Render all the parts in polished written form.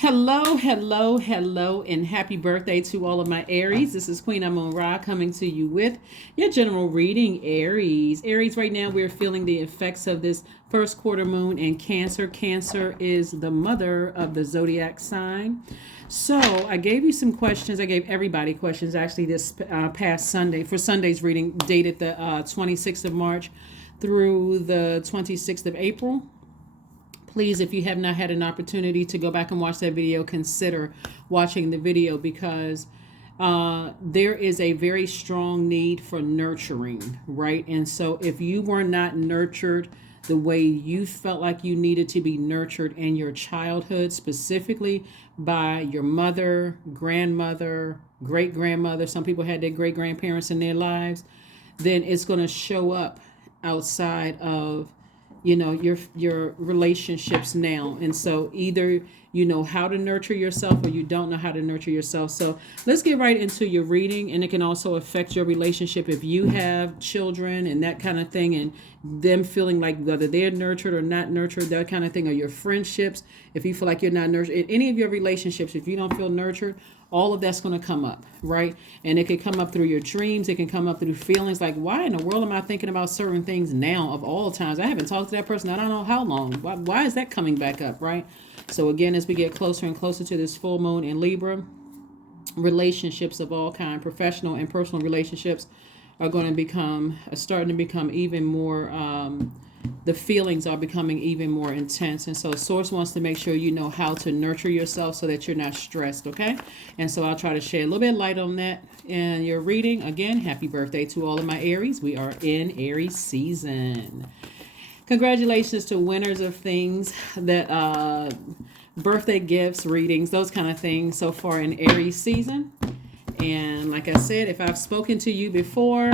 Hello, hello, hello, and happy birthday to all of my Aries. This is Queen Amon Ra coming to you with your general reading, Aries. Aries, right now we're feeling the effects of this first quarter moon in Cancer. Cancer is the mother of the Zodiac sign. So I gave you some questions. I gave everybody questions actually this past Sunday for Sunday's reading, dated the 26th of March through the 26th of April. Please, if you have not had an opportunity to go back and watch that video, consider watching the video because there is a very strong need for nurturing, right? And so if you were not nurtured the way you felt like you needed to be nurtured in your childhood, specifically by your mother, grandmother, great grandmother, some people had their great grandparents in their lives, then it's going to show up outside of your relationships now. And so either you know how to nurture yourself or you don't know how to nurture yourself. So let's get right into your reading, and it can also affect your relationship if you have children and that kind of thing, and them feeling like whether they're nurtured or not nurtured, that kind of thing, or your friendships. If you feel like you're not nurtured in any of your relationships, if you don't feel nurtured, all of that's going to come up, right? And it can come up through your dreams. It can come up through feelings like, why in the world am I thinking about certain things now of all times? I haven't talked to that person I don't know how long. Why is that coming back up, right? So again, as we get closer and closer to this full moon in Libra, relationships of all kind, professional and personal relationships, are going to become, starting to become even more, the feelings are becoming even more intense. And so Source wants to make sure you know how to nurture yourself so that you're not stressed, okay? And so I'll try to shed a little bit of light on that in your reading. Again, happy birthday to all of my Aries. We are in Aries season. Congratulations to winners of things that birthday gifts, readings, those kind of things so far in Aries season. And like I said, if I've spoken to you before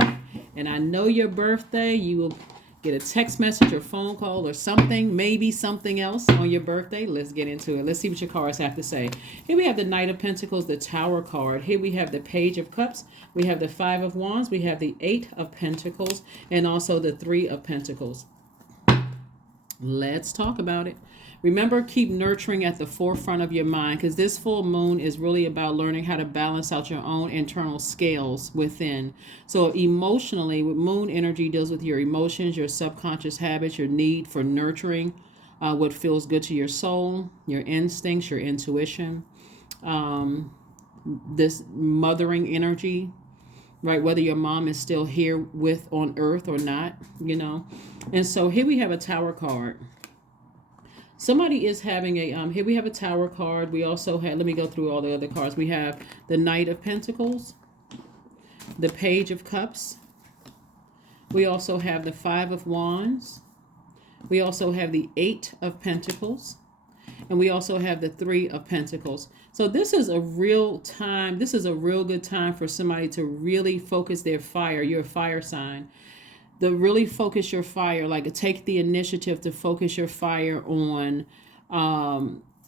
and I know your birthday, you will get a text message or phone call or something, maybe something else on your birthday. Let's get into it. Let's see what your cards have to say. Here we have the Knight of Pentacles, the Tower card. Here we have the Page of Cups. We have the Five of Wands. We have the Eight of Pentacles and also the Three of Pentacles. Let's talk about it. Remember, keep nurturing at the forefront of your mind, because this full moon is really about learning how to balance out your own internal scales within. So emotionally, with moon energy deals with your emotions, your subconscious habits, your need for nurturing, what feels good to your soul, your instincts, your intuition, this mothering energy, right? Whether your mom is still here with on earth or not, And so here we have a Tower card. Somebody is having a, here we have a Tower card. We also have, let me go through all the other cards. We have the Knight of Pentacles, the Page of Cups. We also have the Five of Wands. We also have the Eight of Pentacles. And we also have the Three of Pentacles. So this is a real time. This is a real good time for somebody to really focus their fire. You're a fire sign. To really focus your fire, like take the initiative to focus your fire on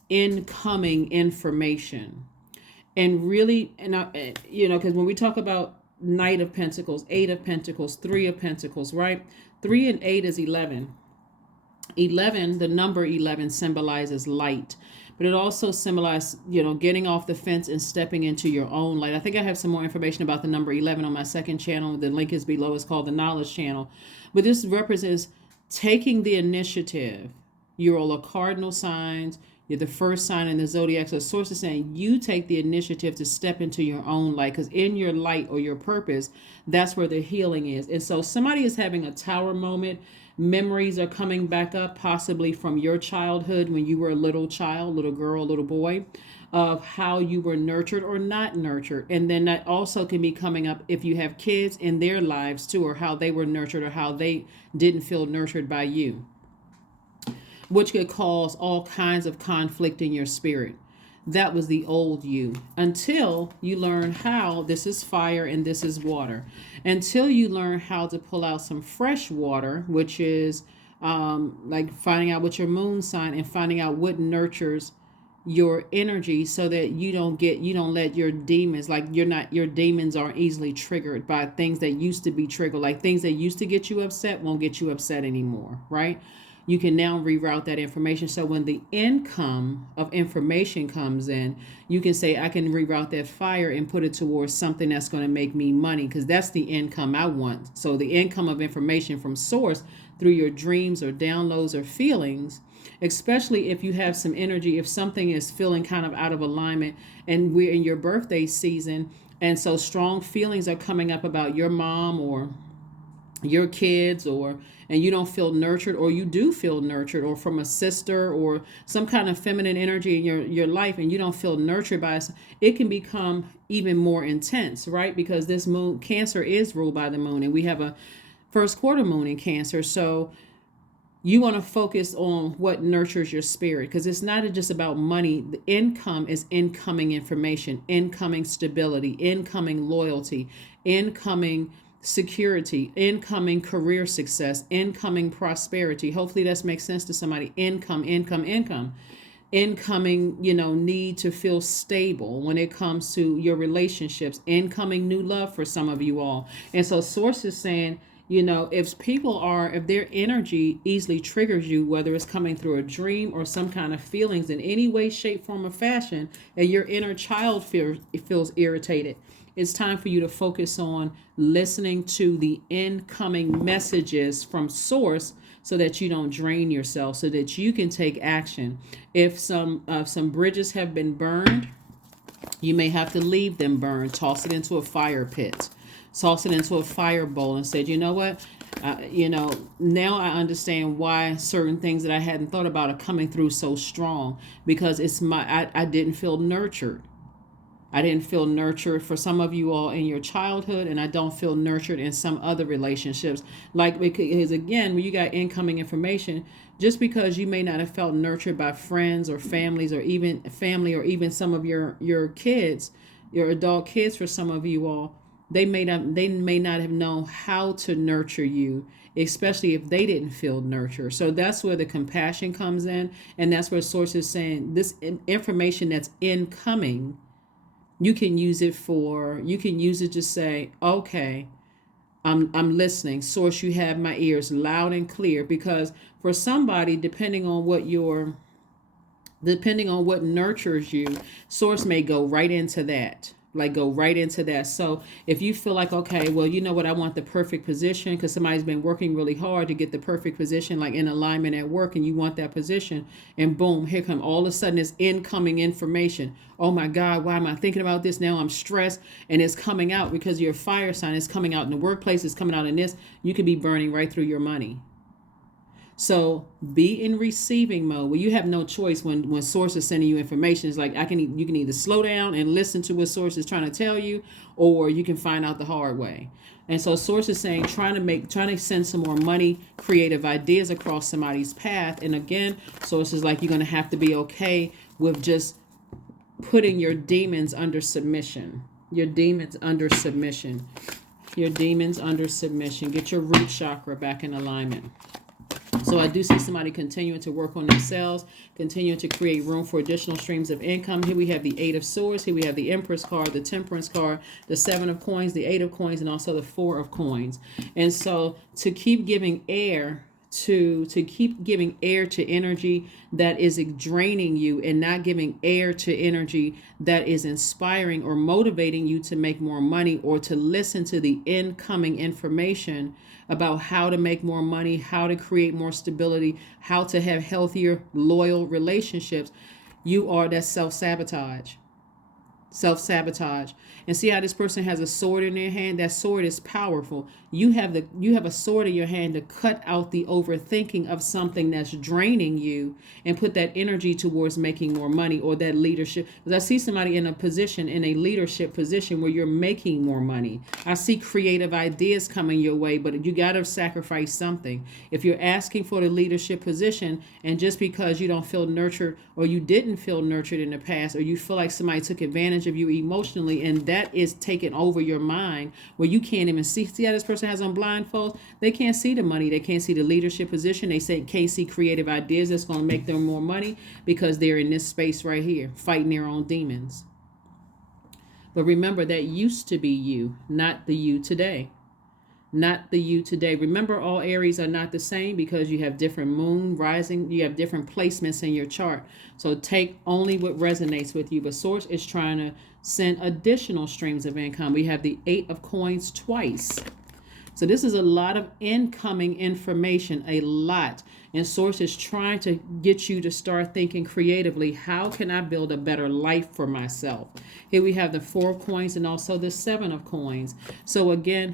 incoming information. And really, because when we talk about Knight of Pentacles, Eight of Pentacles, Three of Pentacles, right? 3 and 8 is 11. 11, the number 11 symbolizes light. But it also symbolizes, getting off the fence and stepping into your own light. I think I have some more information about the number 11 on my second channel. The link is below. It's called the Knowledge Channel. But this represents taking the initiative. You're all a cardinal signs. You're the first sign in the Zodiac. So Source is saying you take the initiative to step into your own light. Because in your light or your purpose, that's where the healing is. And so somebody is having a Tower moment. Memories are coming back up, possibly from your childhood when you were a little child, little girl, little boy, of how you were nurtured or not nurtured. And then that also can be coming up if you have kids in their lives too, or how they were nurtured or how they didn't feel nurtured by you, which could cause all kinds of conflict in your spirit. That was the old you, until you learn how this is fire and this is water. Until you learn how to pull out some fresh water, which is like finding out what your moon sign and finding out what nurtures your energy, so that you don't let your demons, your demons aren't easily triggered by things that used to be triggered, like things that used to get you upset won't get you upset anymore, right? you can now reroute that information. So when the income of information comes in, you can say, I can reroute that fire and put it towards something that's going to make me money, because that's the income I want. So the income of information from source through your dreams or downloads or feelings, especially if you have some energy, if something is feeling kind of out of alignment and we're in your birthday season, and so strong feelings are coming up about your mom or your kids, or and you don't feel nurtured, or you do feel nurtured, or from a sister or some kind of feminine energy in your life, and you don't feel nurtured by us, it can become even more intense, right? Because this moon, Cancer, is ruled by the moon, and we have a first quarter moon in Cancer. So you want to focus on what nurtures your spirit, because it's not just about money. The income is incoming information, incoming stability, incoming loyalty, incoming security, incoming career success, incoming prosperity. Hopefully that makes sense to somebody. Incoming, need to feel stable when it comes to your relationships, incoming new love for some of you all. And so source is saying, if their energy easily triggers you, whether it's coming through a dream or some kind of feelings in any way, shape, form, or fashion, and your inner child feels irritated, it's time for you to focus on listening to the incoming messages from source, so that you don't drain yourself, so that you can take action. If some bridges have been burned, you may have to leave them burned, toss it into a fire pit, toss it into a fire bowl, and said, you know what, now I understand why certain things that I hadn't thought about are coming through so strong, because I didn't feel nurtured. I didn't feel nurtured for some of you all in your childhood, and I don't feel nurtured in some other relationships. Because again, when you got incoming information, just because you may not have felt nurtured by friends or families, or even family, or even some of your kids, your adult kids, for some of you all, they may not have known how to nurture you, especially if they didn't feel nurtured. So that's where the compassion comes in, and that's where source is saying this information that's incoming, you can use it to say, okay, I'm listening. Source, you have my ears loud and clear. Because for somebody, depending on what nurtures you, source may go right into that. So if you feel like, okay, well, you know what, I want the perfect position, because somebody's been working really hard to get the perfect position, like in alignment at work, and you want that position, and boom, here come all of a sudden this incoming information. Oh my God, why am I thinking about this now? I'm stressed, and it's coming out because your fire sign is coming out in the workplace, it's coming out in this. You could be burning right through your money. So be in receiving mode, where you have no choice when source is sending you information. It's like you can either slow down and listen to what source is trying to tell you, or you can find out the hard way. And so source is saying, trying to send some more money, creative ideas across somebody's path. And again, source is like, you're going to have to be okay with just putting your demons under submission. Your demons under submission. Get your root chakra back in alignment. So I do see somebody continuing to work on themselves, continuing to create room for additional streams of income. Here we have the Eight of Swords. Here we have the Empress card, the Temperance card, the Seven of Coins, the Eight of Coins, and also the Four of Coins. And so to keep giving air to energy that is draining you, and not giving air to energy that is inspiring or motivating you to make more money, or to listen to the incoming information about how to make more money, how to create more stability, how to have healthier, loyal relationships, that's self-sabotage. And see how this person has a sword in their hand? That sword is powerful. You have a sword in your hand to cut out the overthinking of something that's draining you, and put that energy towards making more money, or that leadership. Because I see somebody in a leadership position where you're making more money. I see creative ideas coming your way, but you got to sacrifice something. If you're asking for the leadership position, and just because you don't feel nurtured, or you didn't feel nurtured in the past, or you feel like somebody took advantage of you emotionally, and that is taking over your mind, where you can't even see how this person has on blindfolds. They can't see the money, they can't see the leadership position, can't see creative ideas that's going to make them more money, because they're in this space right here fighting their own demons. But remember, that used to be you, not the you today. not the you today. Remember, all Aries are not the same because you have different moon rising, you have different placements in your chart. So take only what resonates with you. But source is trying to send additional streams of income. We have the 8 of coins twice. So this is a lot of incoming information, a lot. And source is trying to get you to start thinking creatively. How can I build a better life for myself? Here we have the 4 of coins and also the 7 of coins. So again,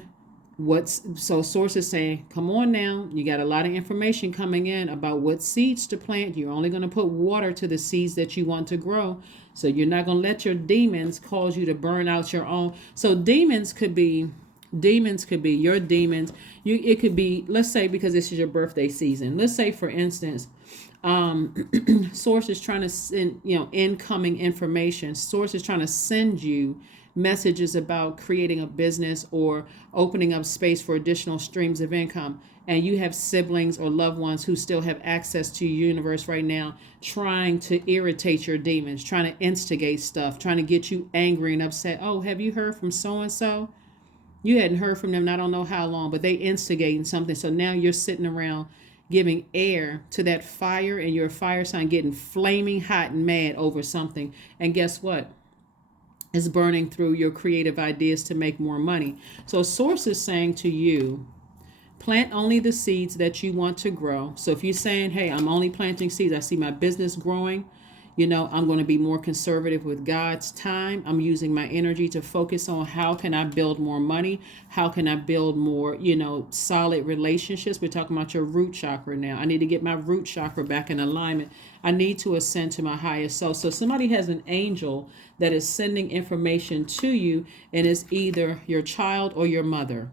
so source is saying, come on now, you got a lot of information coming in about what seeds to plant. You're only going to put water to the seeds that you want to grow. So you're not going to let your demons cause you to burn out your own. So demons could be your demons. It could be, let's say, because this is your birthday season, let's say for instance, source is trying to send, incoming information. Source is trying to send you messages about creating a business or opening up space for additional streams of income. And you have siblings or loved ones who still have access to your universe right now, trying to irritate your demons, trying to instigate stuff, trying to get you angry and upset. Oh, have you heard from so-and-so? You hadn't heard from them, I don't know how long, but they instigating something. So now you're sitting around giving air to that fire, and your fire sign getting flaming hot and mad over something. And guess what? It's burning through your creative ideas to make more money. So source is saying to you, plant only the seeds that you want to grow. So if you're saying, hey, I'm only planting seeds, I see my business growing, I'm going to be more conservative with God's time. I'm using my energy to focus on how can I build more money? How can I build more, solid relationships? We're talking about your root chakra now. I need to get my root chakra back in alignment. I need to ascend to my highest self. So somebody has an angel that is sending information to you, and it's either your child or your mother.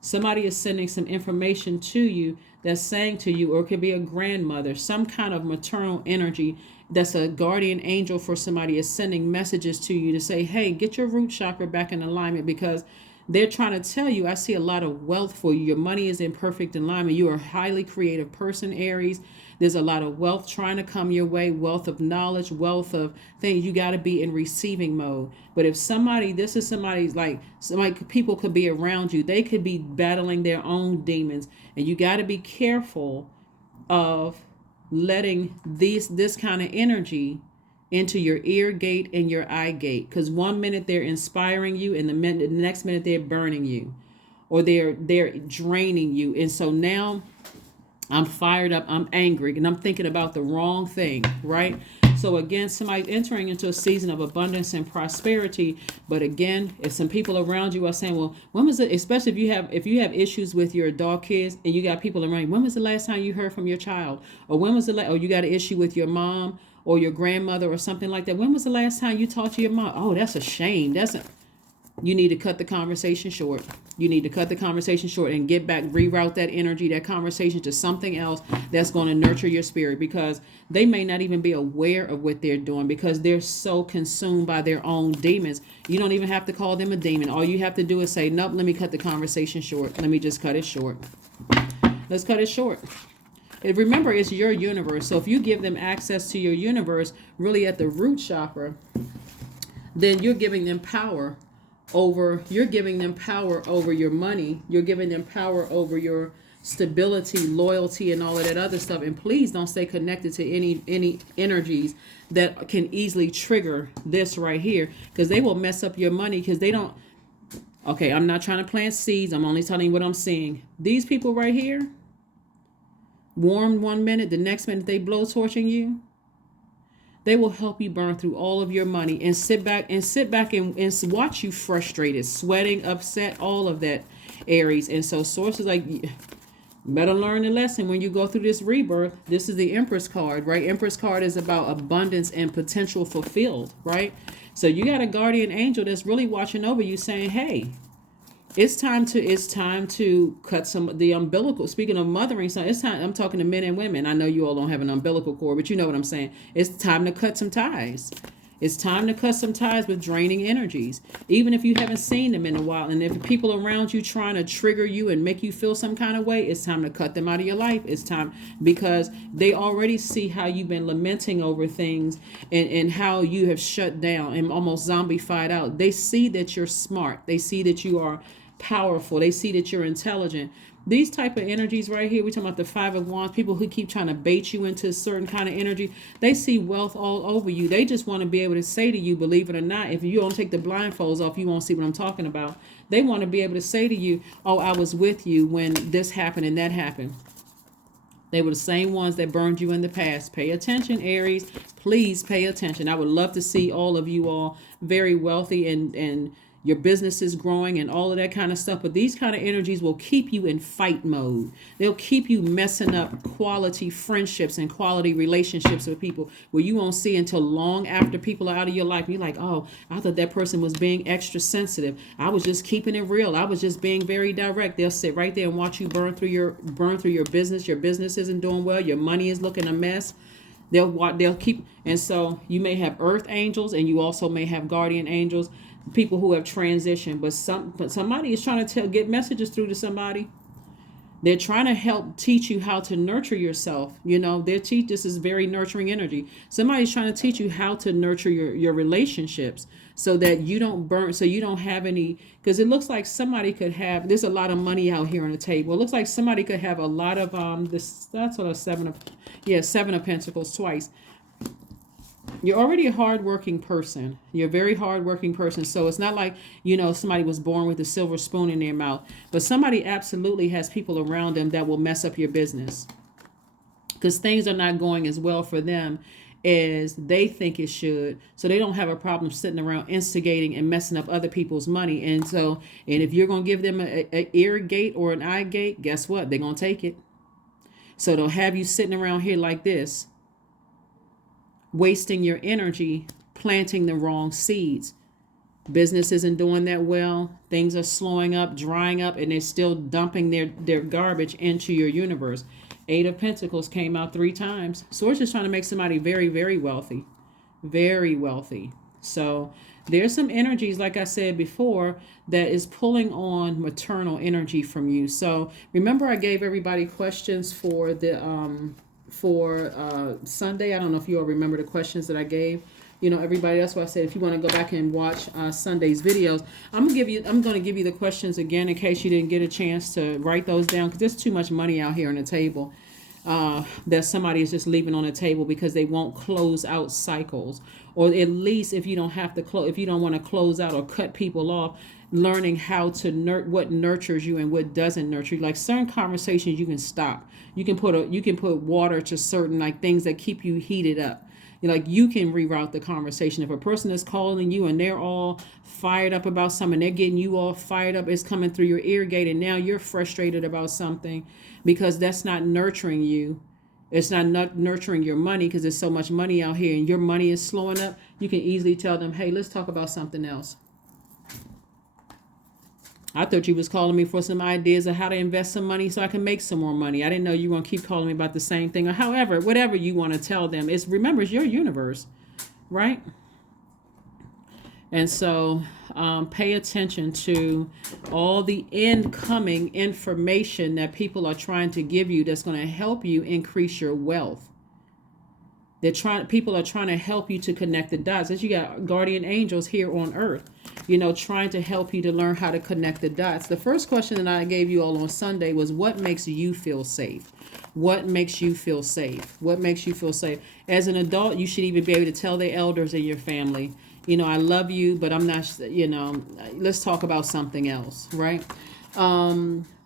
Somebody is sending some information to you that's saying to you, or it could be a grandmother, some kind of maternal energy that's a guardian angel for somebody is sending messages to you to say, hey, get your root chakra back in alignment, because they're trying to tell you, I see a lot of wealth for you. Your money is in perfect alignment. You are a highly creative person, Aries. There's a lot of wealth trying to come your way, wealth of knowledge, wealth of things. You got to be in receiving mode. But if this is somebody's people could be around you. They could be battling their own demons. And you got to be careful of letting this kind of energy into your ear gate and your eye gate. Because 1 minute they're inspiring you, and the next minute they're burning you, or they're draining you. And so now I'm fired up, I'm angry, and I'm thinking about the wrong thing, right? So again, somebody's entering into a season of abundance and prosperity. But again, if some people around you are saying, well, when was it, especially if you have issues with your adult kids and you got people around you, when was the last time you heard from your child? Or when was or you got an issue with your mom or your grandmother or something like that? When was the last time you talked to your mom? Oh, that's a shame. You need to cut the conversation short. You need to cut the conversation short and get back, reroute that energy, that conversation to something else that's going to nurture your spirit, because they may not even be aware of what they're doing because they're so consumed by their own demons. You don't even have to call them a demon. All you have to do is say, nope, let me cut the conversation short. Let me just cut it short. Let's cut it short. Remember, it's your universe. So if you give them access to your universe, really at the root chakra, then you're giving them power over your money. You're giving them power over your stability, loyalty, and all of that other stuff. And please don't stay connected to any energies that can easily trigger this right here, because they will mess up your money, because they don't. Okay, I'm not trying to plant seeds. I'm only telling you what I'm seeing. These people right here, warm 1 minute, the next minute they blow torching you. They will help you burn through all of your money and sit back and watch you frustrated, sweating, upset, all of that, Aries. And so sources like, better learn the lesson when you go through this rebirth. This is the Empress card, right? Empress card is about abundance and potential fulfilled, right? So you got a guardian angel that's really watching over you, saying, hey, it's time to cut the umbilical. Speaking of mothering, so it's time. I'm talking to men and women. I know you all don't have an umbilical cord, but you know what I'm saying. It's time to cut some ties. It's time to cut some ties with draining energies, even if you haven't seen them in a while. And if people around you trying to trigger you and make you feel some kind of way, it's time to cut them out of your life. It's time, because they already see how you've been lamenting over things, and how you have shut down and almost zombified out. They see that you're smart. They see that you are powerful. They see that you're intelligent. These type of energies right here, we're talking about the Five of Wands, people who keep trying to bait you into a certain kind of energy. They see wealth all over you. They just want to be able to say to you, believe it or not, if you don't take the blindfolds off, you won't see what I'm talking about. They want to be able to say to you, oh, I was with you when this happened and that happened. They were the same ones that burned you in the past. Pay attention, Aries. Please pay attention. I would love to see all of you all very wealthy and your business is growing and all of that kind of stuff. But these kind of energies will keep you in fight mode. They'll keep you messing up quality friendships and quality relationships with people where you won't see until long after people are out of your life. And you're like, oh, I thought that person was being extra sensitive. I was just keeping it real. I was just being very direct. They'll sit right there and watch you burn through your business. Your business isn't doing well. Your money is looking a mess. They'll keep, and so you may have earth angels and you also may have guardian angels, people who have transitioned, but somebody is trying to get messages through to somebody. They're trying to help teach you how to nurture yourself. This is very nurturing energy. Somebody's trying to teach you how to nurture your relationships so that you don't burn, so you don't have any, because it looks like somebody could have, there's a lot of money out here on the table. It looks like somebody could have a lot of that's what a Seven of Pentacles twice. You're already a hardworking person. You're a very hardworking person. So it's not like, somebody was born with a silver spoon in their mouth. But somebody absolutely has people around them that will mess up your business. Because things are not going as well for them as they think it should. So they don't have a problem sitting around instigating and messing up other people's money. And if you're going to give them an ear gate or an eye gate, guess what? They're going to take it. So they'll have you sitting around here like this, wasting your energy, planting the wrong seeds. Business isn't doing that well. Things are slowing up, drying up, and they're still dumping their garbage into your universe. Eight of Pentacles came out 3 times. So it's just trying to make somebody very, very wealthy. Very wealthy. So there's some energies, like I said before, that is pulling on maternal energy from you. So remember, I gave everybody questions for the Sunday. I don't know if you all remember the questions that I gave. Everybody. That's why I said if you want to go back and watch Sunday's videos, I'm going to give you the questions again in case you didn't get a chance to write those down, because there's too much money out here on the table that somebody is just leaving on the table because they won't close out cycles, or at least if you don't have to if you don't want to close out or cut people off, learning how to what nurtures you and what doesn't nurture you. Like certain conversations you can stop. You can put water to certain things that keep you heated up. You can reroute the conversation. If a person is calling you and they're all fired up about something, they're getting you all fired up, it's coming through your ear gate, and now you're frustrated about something because that's not nurturing you. It's not nurturing your money, because there's so much money out here and your money is slowing up. You can easily tell them, hey, let's talk about something else. I thought you was calling me for some ideas of how to invest some money so I can make some more money. I didn't know you were going to keep calling me about the same thing. Or however, whatever you want to tell them. Remember, it's your universe, right? And so pay attention to all the incoming information that people are trying to give you that's going to help you increase your wealth. People are trying to help you to connect the dots. As you got guardian angels here on earth, trying to help you to learn how to connect the dots. The first question that I gave you all on Sunday was, what makes you feel safe? What makes you feel safe? What makes you feel safe? As an adult, you should even be able to tell the elders in your family, I love you, but I'm not, let's talk about something else, right?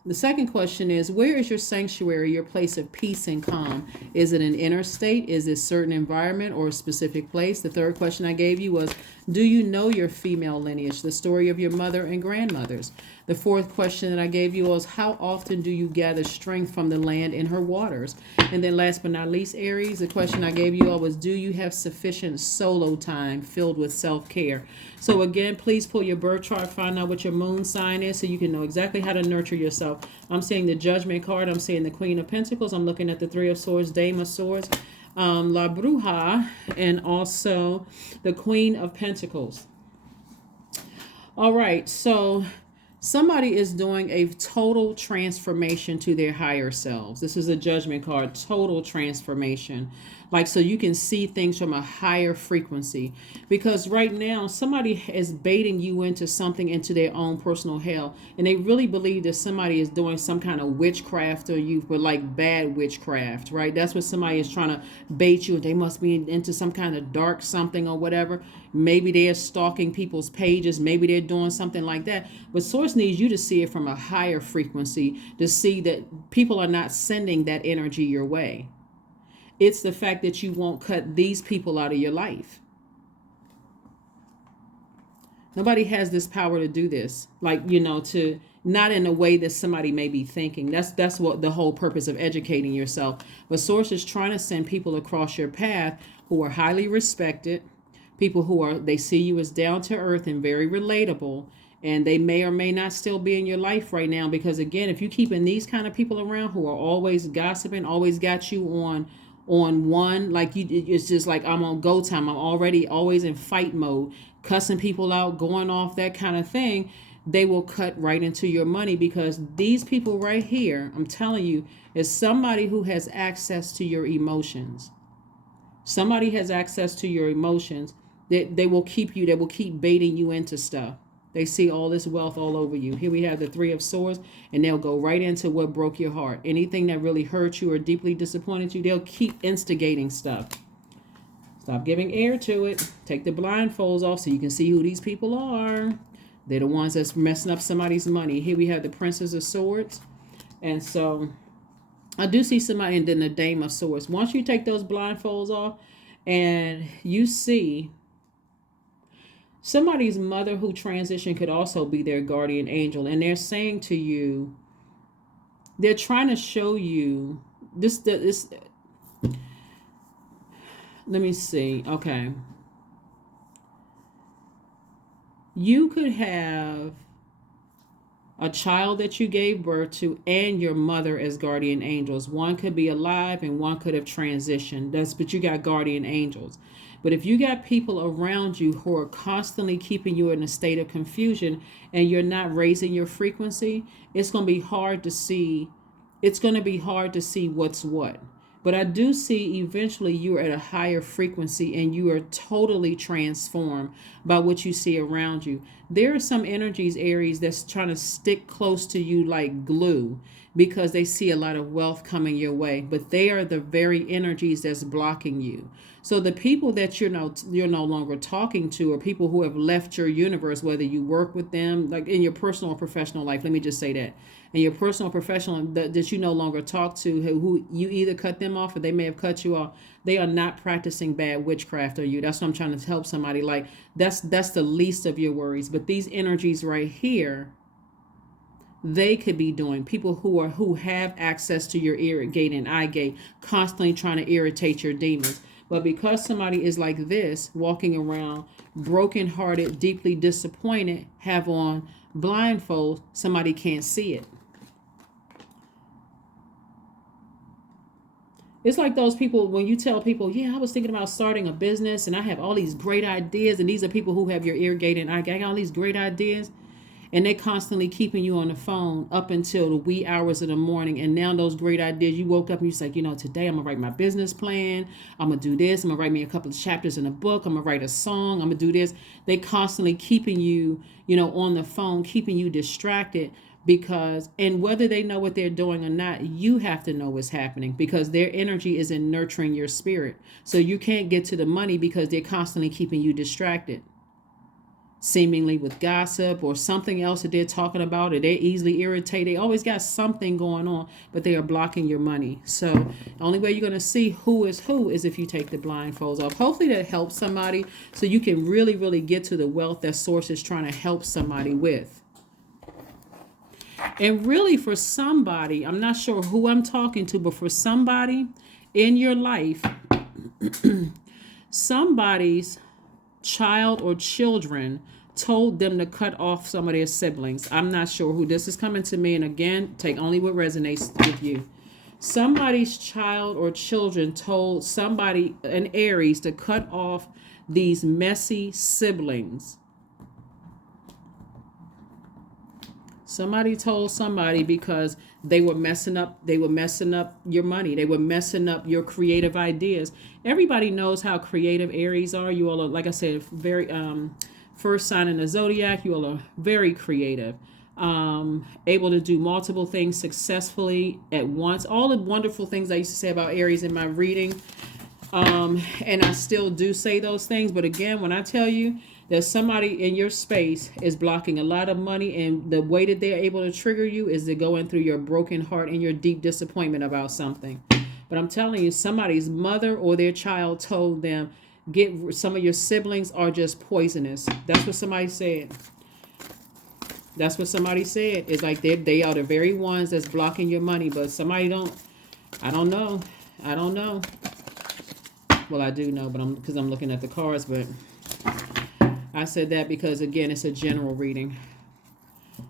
The second question is, where is your sanctuary, your place of peace and calm? Is it an inner state? Is it a certain environment or a specific place? The third question I gave you was, do you know your female lineage, the story of your mother and grandmothers? The fourth question that I gave you was, how often do you gather strength from the land in her waters? And then last but not least, Aries, the question I gave you all was, do you have sufficient solo time filled with self-care? So again, please pull your birth chart, find out what your moon sign is so you can know exactly how to nurture yourself. I'm seeing the Judgment card. I'm seeing the Queen of Pentacles. I'm looking at the Three of Swords, Dame of Swords. La Bruja, and also the Queen of Pentacles. All right, so somebody is doing a total transformation to their higher selves. This is a judgment card, total transformation. Like, so you can see things from a higher frequency. Because right now, somebody is baiting you into something, into their own personal hell. And they really believe that somebody is doing some kind of witchcraft or you, but like bad witchcraft, right? That's what somebody is trying to bait you. They must be into some kind of dark something or whatever. Maybe they're stalking people's pages. Maybe they're doing something like that. But Source needs you to see it from a higher frequency, to see that people are not sending that energy your way. It's the fact that you won't cut these people out of your life. Nobody has this power to do this. Like, to not in a way that somebody may be thinking. That's what the whole purpose of educating yourself. But Source is trying to send people across your path who are highly respected, people who they see you as down to earth and very relatable, and they may or may not still be in your life right now. Because again, if you keeping these kind of people around who are always gossiping, always got you on one, like it's just like, I'm on go time, I'm already always in fight mode, cussing people out, going off, that kind of thing, they will cut right into your money. Because these people right here, I'm telling you, is somebody who has access to your emotions. Somebody has access to your emotions. They will keep you, they will keep baiting you into stuff. They see all this wealth all over you. Here we have the Three of Swords, and they'll go right into what broke your heart. Anything that really hurt you or deeply disappointed you, they'll keep instigating stuff. Stop giving air to it. Take the blindfolds off so you can see who these people are. They're the ones that's messing up somebody's money. Here we have the Princess of Swords. And so I do see somebody, and then the Dame of Swords. Once you take those blindfolds off and you see somebody's mother who transitioned, could also be their guardian angel. And they're saying to you, they're trying to show you this. Let me see. Okay. You could have a child that you gave birth to and your mother as guardian angels. One could be alive and one could have transitioned. But you got guardian angels. But if you got people around you who are constantly keeping you in a state of confusion and you're not raising your frequency, it's going to be hard to see. It's going to be hard to see what's what. But I do see eventually you're at a higher frequency and you are totally transformed by what you see around you. There are some energies, Aries, that's trying to stick close to you like glue because they see a lot of wealth coming your way. But they are the very energies that's blocking you. So the people that you're no longer talking to are people who have left your universe, whether you work with them, like in your personal or professional life. Let me just say that. In your personal or professional, that you no longer talk to, who you either cut them off or they may have cut you off, they are not practicing bad witchcraft on you. That's what I'm trying to help somebody. Like, that's the least of your worries. But these energies right here, they could be doing, people who have access to your ear gate and eye gate, constantly trying to irritate your demons. But because somebody is like this, walking around brokenhearted, deeply disappointed, have on blindfold, somebody can't see it. It's like those people, when you tell people, yeah, I was thinking about starting a business and I have all these great ideas, and these are people who have your ear gate and eye gate, I got all these great ideas. And they're constantly keeping you on the phone up until the wee hours of the morning. And now those great ideas, you woke up and you're like, today I'm going to write my business plan. I'm going to do this. I'm going to write me a couple of chapters in a book. I'm going to write a song. I'm going to do this. They constantly keeping you, on the phone, keeping you distracted and whether they know what they're doing or not, you have to know what's happening because their energy is in nurturing your spirit. So you can't get to the money because they're constantly keeping you distracted. Seemingly with gossip or something else that they're talking about, or they're easily irritated. They always got something going on, but they are blocking your money. So the only way you're going to see who is if you take the blindfolds off. Hopefully that helps somebody so you can really, really get to the wealth that Source is trying to help somebody with. And really for somebody, I'm not sure who I'm talking to, but for somebody in your life, somebody's child or children told them to cut off some of their siblings. I'm not sure who this is coming to me. And again, take only what resonates with you. Somebody's child or children told somebody, an Aries, to cut off these messy siblings. Somebody told somebody because they were messing up your money. They were messing up your creative ideas. Everybody knows how creative Aries are. You all are, like I said, very first sign in the Zodiac. You all are very creative. Able to do multiple things successfully at once. All the wonderful things I used to say about Aries in my reading. And I still do say those things. But again, when I tell you that somebody in your space is blocking a lot of money, and the way that they're able to trigger you is to go in through your broken heart and your deep disappointment about something. But I'm telling you, somebody's mother or their child told them, get some of your siblings are just poisonous. That's what somebody said. That's what somebody said. It's like they are the very ones that's blocking your money. But somebody I don't know. Well, I do know, but because I'm looking at the cards, but I said that because, again, it's a general reading.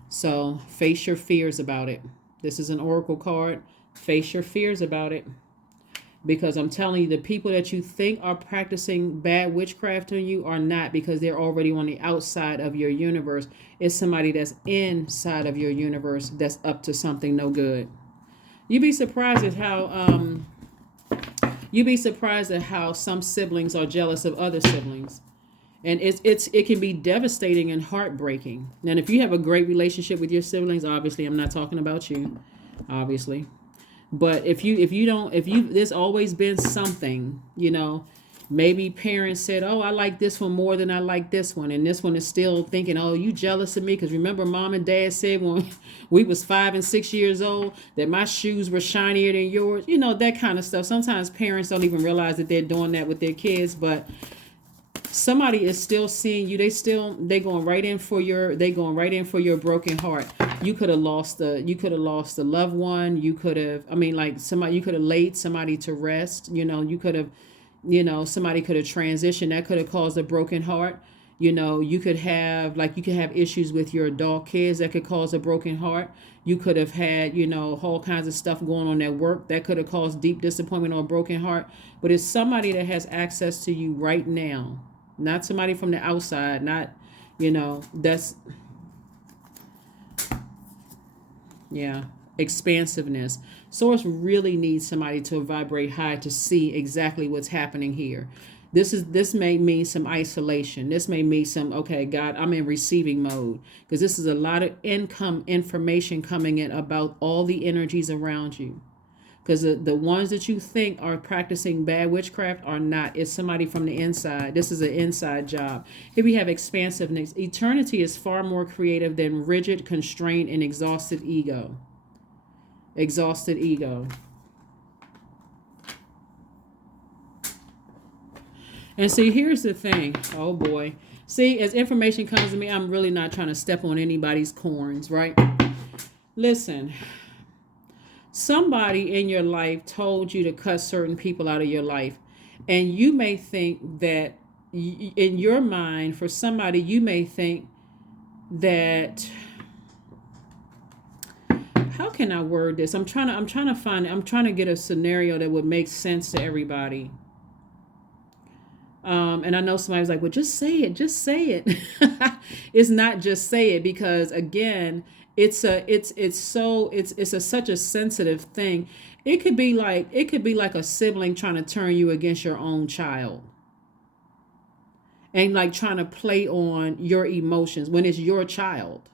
So face your fears about it. This is an oracle card. Face your fears about it. Because I'm telling you, the people that you think are practicing bad witchcraft on you are not, because they're already on the outside of your universe. It's somebody that's inside of your universe that's up to something no good. You'd be surprised at how some siblings are jealous of other siblings. And it can be devastating and heartbreaking. And if you have a great relationship with your siblings, obviously, I'm not talking about you, obviously. But if there's always been something, maybe parents said, oh, I like this one more than I like this one. And this one is still thinking, oh, you jealous of me? Because remember, mom and dad said when we was 5 and 6 years old that my shoes were shinier than yours. That kind of stuff. Sometimes parents don't even realize that they're doing that with their kids. But somebody is still seeing you. They going right in for your broken heart. You could have lost a loved one. You could have, you could have laid somebody to rest. You could have, somebody could have transitioned. That could have caused a broken heart. You could have issues with your adult kids that could cause a broken heart. You could have had, all kinds of stuff going on at work that could have caused deep disappointment or a broken heart. But it's somebody that has access to you right now. Not somebody from the outside, not, that's, yeah, expansiveness. Source really needs somebody to vibrate high to see exactly what's happening here. This may mean some isolation. This may mean some, okay, God, I'm in receiving mode, because this is a lot of information coming in about all the energies around you. Because the ones that you think are practicing bad witchcraft are not. It's somebody from the inside. This is an inside job. Here we have expansiveness. Eternity is far more creative than rigid, constrained, and exhausted ego. Exhausted ego. And see, here's the thing. Oh, boy. See, as information comes to me, I'm really not trying to step on anybody's corns, right? Listen. Somebody in your life told you to cut certain people out of your life. And you may think that in your mind, for somebody, you may think that, how can I word this? I'm trying to get a scenario that would make sense to everybody. And I know somebody's like, well, just say it. It's not just say it, because again, it's such a sensitive thing. It could be like a sibling trying to turn you against your own child, and like trying to play on your emotions when it's your child.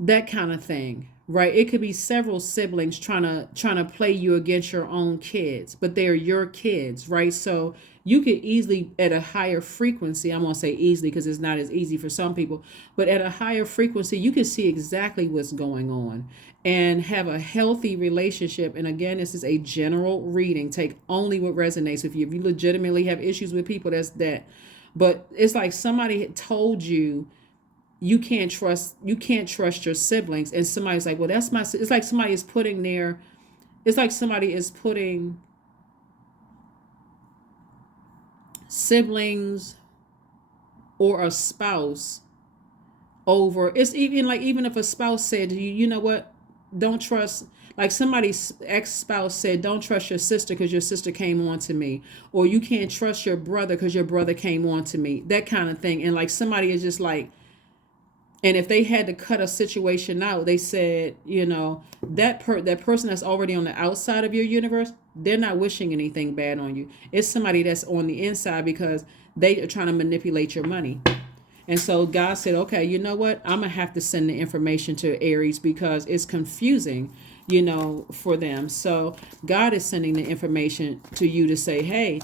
That kind of thing. Right? It could be several siblings trying to play you against your own kids, but they're your kids, right? So you could easily, at a higher frequency, I'm going to say easily because it's not as easy for some people, but at a higher frequency, you can see exactly what's going on and have a healthy relationship. And again, this is a general reading. Take only what resonates with you. If you legitimately have issues with people, that's that. But it's like somebody had told you, you can't trust your siblings, and somebody's like, well, that's my, it's like somebody is putting siblings or a spouse over. It's even if a spouse said to you, you know what, don't trust, like somebody's ex-spouse said, don't trust your sister because your sister came on to me, or you can't trust your brother because your brother came on to me, that kind of thing. And like somebody is just like, and if they had to cut a situation out, they said, that person that's already on the outside of your universe, they're not wishing anything bad on you. It's somebody that's on the inside because they are trying to manipulate your money. And so God said, okay, you know what? I'm going to have to send the information to Aries because it's confusing, for them. So God is sending the information to you to say, hey,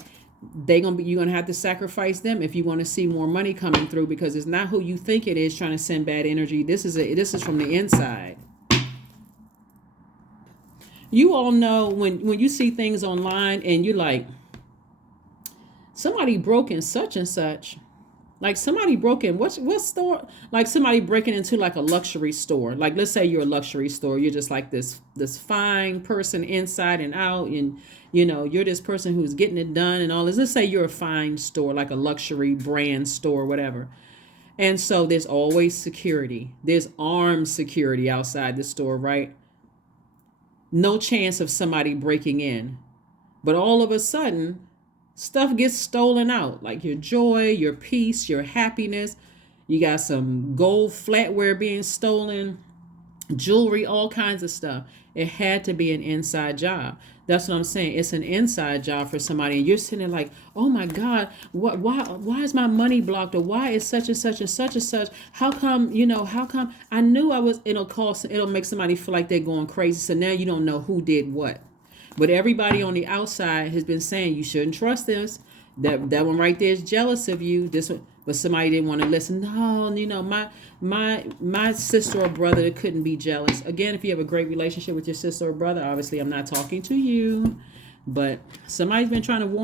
you're gonna have to sacrifice them if you want to see more money coming through, because it's not who you think it is trying to send bad energy. This is from the inside. You all know when you see things online and you're like, somebody broke in such and such. Like somebody broke in what store? Like somebody breaking into like a luxury store. Like let's say you're a luxury store. You're just like this fine person inside and out, and you're this person who's getting it done and all this. Let's say you're a fine store, like a luxury brand store, whatever. And so there's always security. There's armed security outside the store, right? No chance of somebody breaking in. But all of a sudden, stuff gets stolen out, like your joy, your peace, your happiness. You got some gold flatware being stolen, jewelry, all kinds of stuff. It had to be an inside job. That's what I'm saying. It's an inside job for somebody, and you're sitting there like, oh my God, why is my money blocked, or why is such and such and such and such? How come, how come I knew I was? It'll make somebody feel like they're going crazy. So now you don't know who did what. But everybody on the outside has been saying you shouldn't trust this. That one right there is jealous of you. This one, but somebody didn't want to listen. No, my sister or brother couldn't be jealous. Again, if you have a great relationship with your sister or brother, obviously I'm not talking to you, but somebody's been trying to warn